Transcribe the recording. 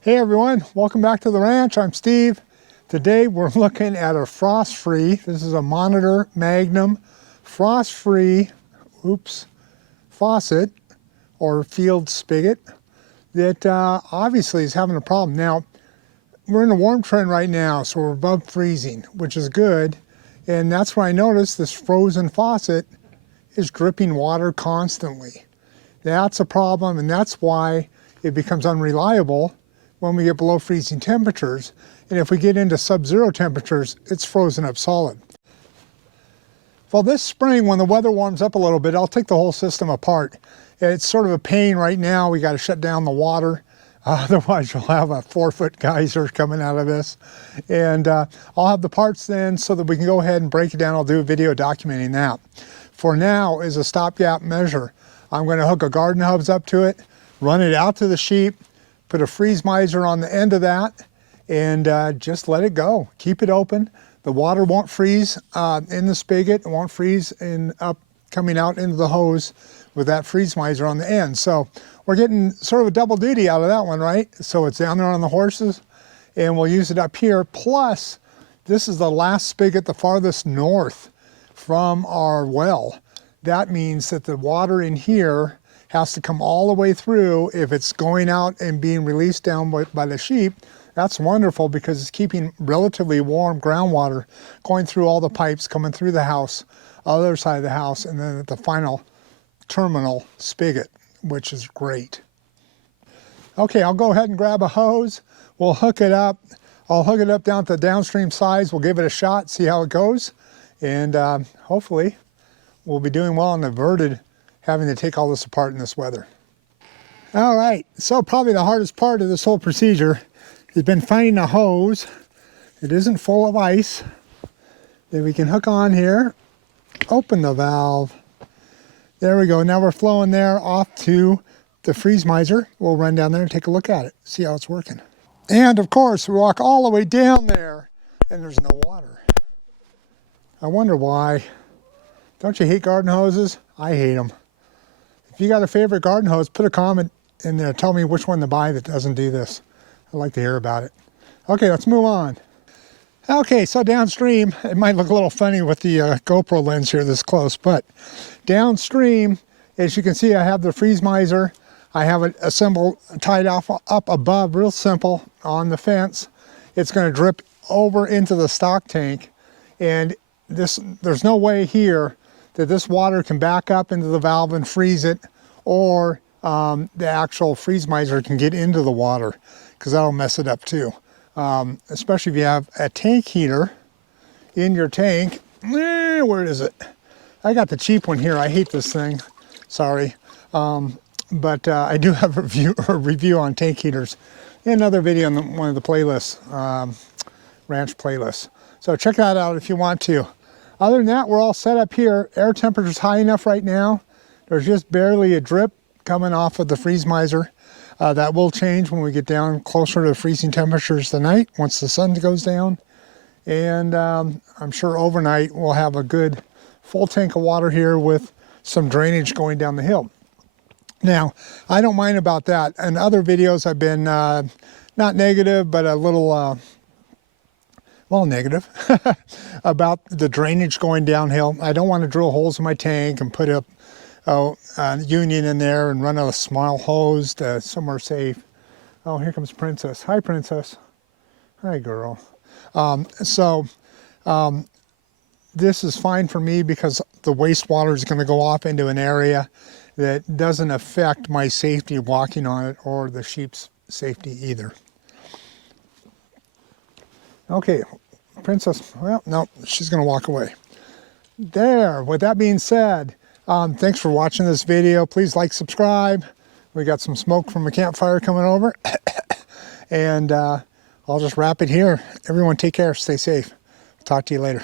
Hey everyone, welcome back to the ranch. I'm Steve. Today we're looking at a frost-free, this is a Monitor Magnum frost-free, faucet or field spigot that obviously is having a problem. Now, we're in a warm trend right now, so we're above freezing, which is good. And that's where I noticed this frozen faucet is dripping water constantly. That's a problem, and that's why it becomes unreliable when we get below freezing temperatures. And if we get into sub-zero temperatures, it's frozen up solid. Well, this spring, when the weather warms up a little bit, I'll take the whole system apart. It's sort of a pain right now. We got to shut down the water. Otherwise, you'll have a 4-foot geyser coming out of this. And I'll have the parts then so that we can go ahead and break it down. I'll do a video documenting that. For now, as a stopgap measure, I'm going to hook a garden hose up to it, run it out to the sheep, put a freeze miser on the end of that, and just let it go. Keep it open. The water won't freeze in the spigot. It won't freeze coming out into the hose with that freeze miser on the end. So we're getting sort of a double duty out of that one, right? So it's down there on the horses, and we'll use it up here. Plus, this is the last spigot the farthest north from our well. That means that the water in here has to come all the way through. If it's going out and being released down by the sheep, that's wonderful because it's keeping relatively warm groundwater going through all the pipes, coming through the house, other side of the house, and then at the final terminal spigot, which is great. Okay, I'll go ahead and grab a hose. We'll hook it up. I'll hook it up down to the downstream sides. We'll give it a shot, see how it goes, and hopefully we'll be doing well and averted having to take all this apart in this weather. All right, so probably the hardest part of this whole procedure has been finding a hose. It isn't full of ice that we can hook on here. Open the valve. There we go. Now we're flowing there off to the freeze miser. We'll run down there and take a look at it, see how it's working. And of course, we walk all the way down there and there's no water. I wonder why. Don't you hate garden hoses? I hate them. If you got a favorite garden hose, put a comment in there. Tell me which one to buy that doesn't do this. I'd like to hear about it. Okay, let's move on. Okay, so downstream, it might look a little funny with the GoPro lens here this close, but downstream, as you can see, I have the freeze miser. I have it assembled, tied off up above, real simple, on the fence. It's going to drip over into the stock tank, and there's no way here that this water can back up into the valve and freeze it, or the actual freeze miser can get into the water, because that'll mess it up too. Especially if you have a tank heater in your tank. Where is it? I got the cheap one here. I hate this thing. Sorry. But I do have a review on tank heaters in another video on one of the playlists, ranch playlists. So check that out if you want to. Other than that, we're all set up here. Air temperature's high enough right now. There's just barely a drip coming off of the freeze miser. That will change when we get down closer to freezing temperatures tonight, once the sun goes down. And I'm sure overnight we'll have a good full tank of water here with some drainage going down the hill. Now, I don't mind about that. In other videos I've been not negative, but a little well, negative about the drainage going downhill. I don't want to drill holes in my tank and put a union in there and run a small hose to somewhere safe. Oh, here comes Princess. Hi, Princess. Hi, girl. This is fine for me because the wastewater is going to go off into an area that doesn't affect my safety walking on it or the sheep's safety either. Okay, Princess, well, no, she's going to walk away. There, with that being said, thanks for watching this video. Please like, subscribe. We got some smoke from a campfire coming over. And I'll just wrap it here. Everyone take care, stay safe. Talk to you later.